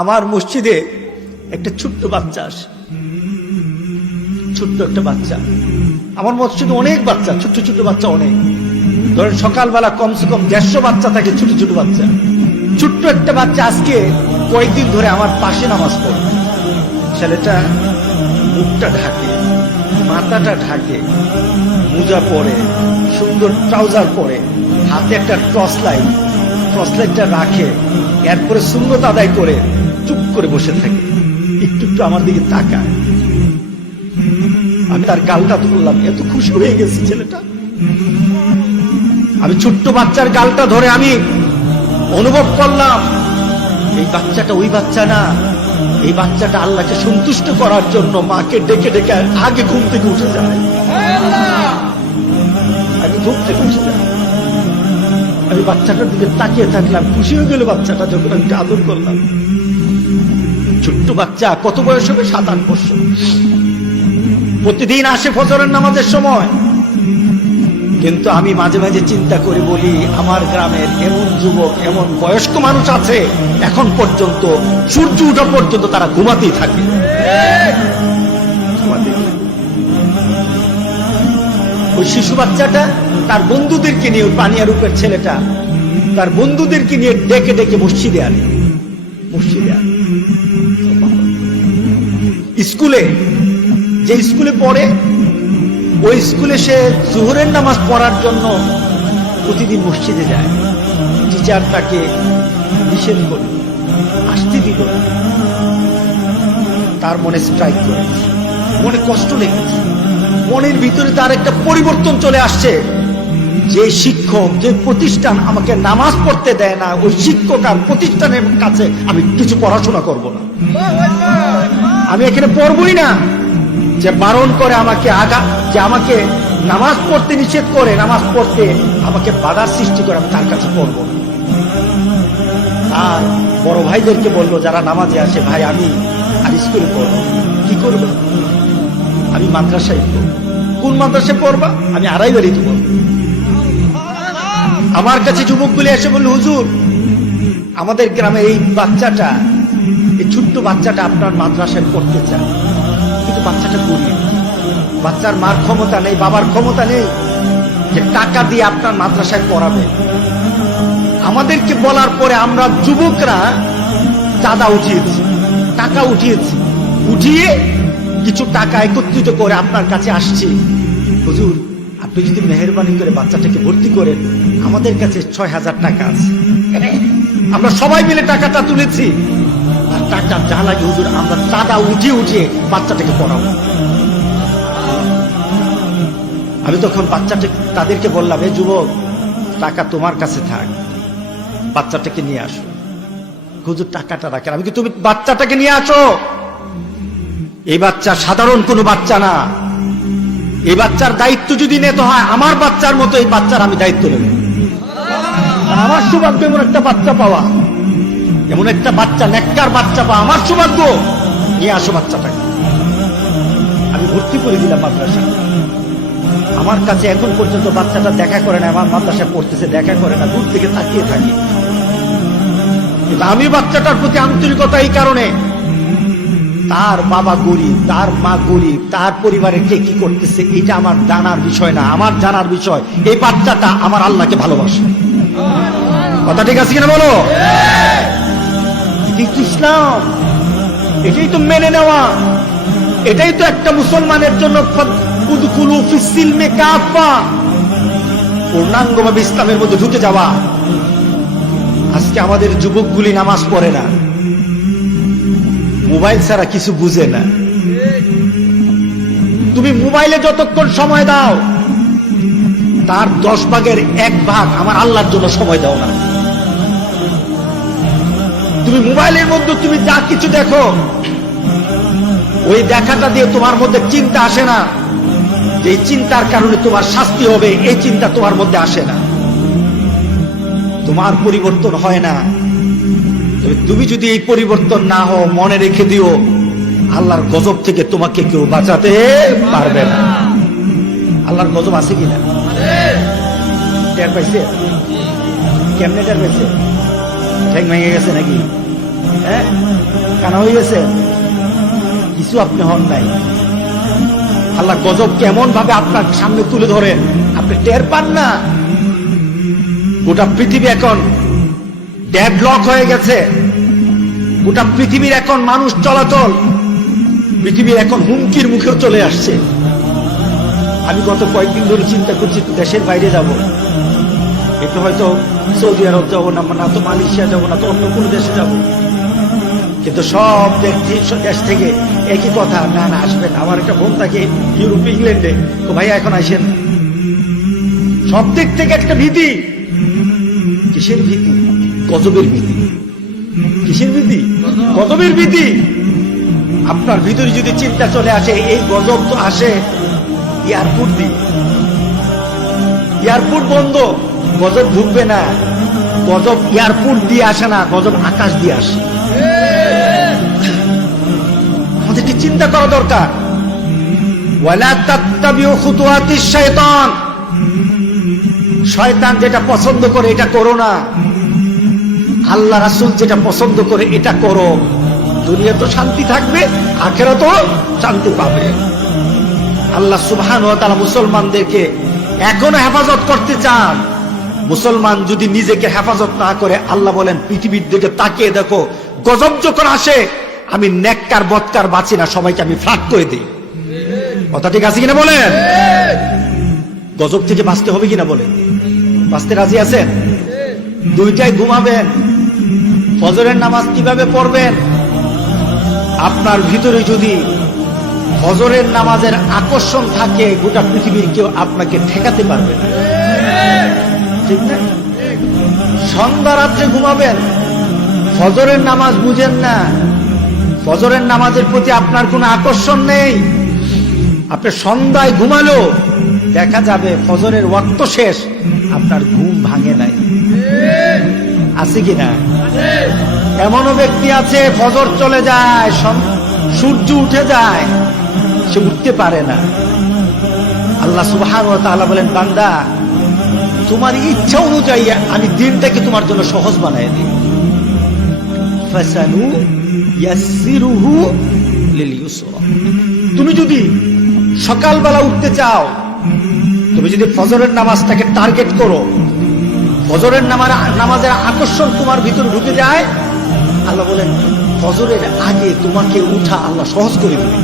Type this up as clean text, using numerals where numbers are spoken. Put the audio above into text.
আমার মসজিদে একটা ছোট্ট বাচ্চা আসে, ছোট্ট একটা বাচ্চা। আমার মসজিদে অনেক বাচ্চা, ছোট্ট ছোট্ট বাচ্চা অনেক, ধরেন সকালবেলা কমসে কম 150 বাচ্চা থাকে, ছোট ছোট বাচ্চা। ছোট্ট একটা বাচ্চা আজকে কয়েকদিন ধরে আমার পাশে নামাজ পড়ে। ছেলেটা মুখটা ঢাকে, মাথাটা ঢাকে, মোজা পরে, সুন্দর ট্রাউজার পরে, হাতে একটা টর্চ লাইটটা রাখে, এরপরে সুন্নত আদায় করে চুপ করে বসে থাকে, একটু একটু আমার দিকে তাকায়। আমি তার গালটা ধরলাম, এত খুশি হয়ে গেছে ছেলেটা। আমি ছোট্ট বাচ্চার গালটা ধরে আমি অনুভব করলাম এই বাচ্চাটা ওই বাচ্চা না, এই বাচ্চাটা আল্লাহকে সন্তুষ্ট করার জন্য মাকে ডেকে ডেকে আগে ঘুম থেকে উঠে যায়, আগে ঘুম থেকে উঠে যায়। আমি বাচ্চাটার দিকে তাকিয়ে থাকলাম, খুশি হয়ে গেল বাচ্চাটা যখন আমি আদর করলাম। ছোট্ট বাচ্চা, কত বয়স হবে? 7-8 বছর। প্রতিদিন আসে ফজরের নামাজের সময়। কিন্তু আমি মাঝে মাঝে চিন্তা করে বলি, আমার গ্রামের এমন যুবক, এমন বয়স্ক মানুষ আছে এখন পর্যন্ত সূর্য ওঠা পর্যন্ত তারা ঘুমাতেই থাকে। ওই শিশু বাচ্চাটা তার বন্ধুদেরকে নিয়ে, ওই পানিয়া রূপের ছেলেটা তার বন্ধুদেরকে নিয়ে ডেকে ডেকে মসজিদে আনে। স্কুলে, যে স্কুলে পড়ে, ওই স্কুলে সে জোহরের নামাজ পড়ার জন্য প্রতিদিন মসজিদে যায়। টিচার তাকে নিষেধ করে, আসতে দিল। তার মনে স্ট্রাইক করেছে, মনে কষ্ট লেগেছে, মনের ভিতরে তার একটা পরিবর্তন চলে আসছে। যে শিক্ষক, যে প্রতিষ্ঠান আমাকে নামাজ পড়তে দেয় না, ওই শিক্ষক আর প্রতিষ্ঠানের কাছে আমি কিছু পড়াশোনা করব না, আমি এখানে পড়বই না। যে বারণ করে আমাকে যে আমাকে নামাজ পড়তে নিষেধ করে, নামাজ পড়তে আমাকে বাধার সৃষ্টি করে, আমি তার কাছে পড়ব না। আর বড় ভাইদেরকে বললো যারা নামাজে আসে, ভাই আমি আর স্কুলে পড়ব। কি করবো? আমি মাদ্রাসায় পড়ব। কোন মাদ্রাসায় পড়বা? আমি আড়াইবাড়িতে পড়ব। আমার কাছে যুবকগুলি এসে বলল, হুজুর আমাদের গ্রামে এই বাচ্চাটা, এই ছোট্ট বাচ্চাটা আপনার মাদ্রাসায় পড়তে চায়, কিন্তু বাচ্চাটা গরিব, বাচ্চার মার ক্ষমতা নেই, বাবার ক্ষমতা নেই যে টাকা দিয়ে আপনার মাদ্রাসায় পড়াবে। আমাদেরকে বলার পরে আমরা যুবকরা চাঁদা উঠিয়েছি, টাকা উঠিয়েছি, উঠিয়ে কিছু টাকা একত্রিত করে আপনার কাছে আসছি। হুজুর আপনি যদি মেহেরবানি করে বাচ্চাটাকে ভর্তি করেন, আমাদের কাছে 6000 টাকা আছে, আমরা সবাই মিলে টাকাটা তুলেছি, আর টাকা যা লাগে হুজুর আমরা চাঁদা উঠিয়ে উঠিয়ে বাচ্চাটাকে পড়াবো। আমি তখন তাদেরকে বললাম, এই যুবক টাকা তোমার কাছে থাক, বাচ্চাটাকে নিয়ে আসো। হুজুর টাকাটা রাখেন। আমি কি, তুমি বাচ্চাটাকে নিয়ে আসো। এই বাচ্চা সাধারণ কোনো বাচ্চা না, এই বাচ্চার দায়িত্ব যদি নিতে হয় আমার বাচ্চার মতো এই বাচ্চার আমি দায়িত্ব নেব। আমার সৌভাগ্য এমন একটা বাচ্চা পাওয়া, এমন একটা বাচ্চা, নেককার বাচ্চা পাওয়া আমার সৌভাগ্য। নিয়ে আসো বাচ্চাটাকে। আমি ভর্তি করে দিলাম মাদ্রাসা। আমার কাছে এখন পর্যন্ত বাচ্চাটা দেখা করে না, আমার মাদ্রাসায় পড়তেছে দেখা করে না, দূর থেকে তাকিয়ে থাকি। আমি বাচ্চাটার প্রতি আন্তরিকতা এই কারণে, তার বাবা গরিব, তার মা গরিব, তার পরিবারে কে কি করতেছে এটা আমার জানার বিষয় না। আমার জানার বিষয় এই বাচ্চাটা আমার আল্লাহকে ভালোবাসে। কথা ঠিক আছে কিনা বলো? ইসলাম, এটাই তো মেনে নেওয়া, এটাই তো একটা মুসলমানের জন্য পূর্ণাঙ্গভাবে ইসলামের মধ্যে ঢুকে যাওয়া। আজকে আমাদের যুবকগুলি নামাজ পড়ে না, মোবাইল ছাড়া কিছু বুঝে না। তুমি মোবাইলে যতক্ষণ সময় দাও তার 10 ভাগের 1 ভাগ আমার আল্লাহর জন্য সময় দাও না। তুমি মোবাইলের মধ্যে তুমি যা কিছু দেখো, ওই দেখাটা দিয়ে তোমার মধ্যে চিন্তা আসে না, যে চিন্তার কারণে তোমার শাস্তি হবে, এই চিন্তা তোমার মধ্যে আসে না, তোমার পরিবর্তন হয় না। তুমি যদি এই পরিবর্তন না হও, মনে রেখে দিও আল্লাহর গজব থেকে তোমাকে কেউ বাঁচাতে পারবে না। আল্লাহর গজব আছে কিনা টের পাইছে? কেমনে টের পাইছে? ঠ্যাং ভেঙে গেছে নাকি? হ্যাঁ, কানা হয়ে গেছে, কিছু আপনি হন নাই। আল্লাহ গজব কেমন ভাবে আপনার সামনে তুলে ধরেন, আপনি টের পান না। গোটা পৃথিবী এখন ডেডলক হয়ে গেছে, গোটা পৃথিবীর এখন মানুষ চলাচল পৃথিবীর এখন হুমকির মুখেও চলে আসছে। আমি গত কয়েকদিন ধরে চিন্তা করছি দেশের বাইরে যাব, একটু হয়তো সৌদি আরব যাবো না, না তো মালয়েশিয়া যাবো, না তো অন্য কোনো দেশে যাব, কিন্তু সব দেশ থেকে একই কথা, না না আসবেন। আমার একটা বোন থাকে ইউরোপ, ইংল্যান্ডে, তো ভাইয়া এখন আসেন। সব দিক থেকে একটা ভীতি। কিসের ভীতি? গজবের ভীতি। কিসের ভীতি? গজবের ভীতি। আপনার ভিতরে যদি চিন্তা চলে আসে, এই গজব তো আসে এয়ারপোর্ট দিয়ে, এয়ারপোর্ট বন্ধ, গজব ঢুকবে না। গজব এয়ারপোর্ট দিয়ে আসে না, গজব আকাশ দিয়ে আসে। আমাদেরকে চিন্তা করা দরকার। ওয়ালা তাত্তাবিউ খুতুওয়াতিশ শায়তান, শয়তান যেটা পছন্দ করে এটা করো না, আল্লাহ রাসূল যেটা পছন্দ করে এটা করো। দুনিয়া তো শান্তি থাকবে, আখিরাতেও শান্তি পাবে। আল্লাহ সুবহানাহু ওয়া তাআলা মুসলমানদেরকে এখনো হেফাজত করতে চান। মুসলমান যদি নিজেকে হেফাজত না করে, আল্লাহ বলেন পৃথিবীর দিকে তাকিয়ে দেখো, গজব যখন আসে আমি নেককার বদকার বাঁচি না, সবাইকে আমি ফ্লাট করে দিই। কথা ঠিক আছে কিনা বলেন? গজব থেকে বাঁচতে হবে কিনা বলেন? বাঁচতে রাজি আছেন? দুইটাই ঘুমাবেন, ফজরের নামাজ কিভাবে পড়বেন? আপনার ভিতরে যদি ফজরের নামাজের আকর্ষণ থাকে, গোটা পৃথিবীর কেউ আপনাকে ঠেকাতে পারবে না, ঠিক না? সন্ধ্যা রাত্রে ঘুমাবেন, ফজরের নামাজ বুঝেন না, ফজরের নামাজের প্রতি আপনার কোনো আকর্ষণ নেই, আপনি সন্ধ্যায় ঘুমালো, দেখা যাবে ফজরের ওয়াক্ত শেষ, আপনার ঘুম ভাঙে নাই। আছে কিনা? এমনও ব্যক্তি আছে ফজর চলে যায়, সূর্য উঠে যায়, সে উঠতে পারে না। আল্লাহ সুবহানাহু ওয়া তাআলা বলেন, বান্দা তোমার ইচ্ছা অনুযায়ী আমি দিনটাকে তোমার জন্য সহজ বানায় দিই। ফাসানু ইয়াসসিরুহু লিল ইউসরা। তুমি যদি সকালবেলা উঠতে চাও, তুমি যদি ফজরের নামাজটাকে টার্গেট করো, ফজরের নামাজের আকর্ষণ তোমার ভিতরে ঢুকে যায়, আল্লাহ বলেন ফজরের আগে তোমাকে উঠা আল্লাহ সহজ করে দেবে।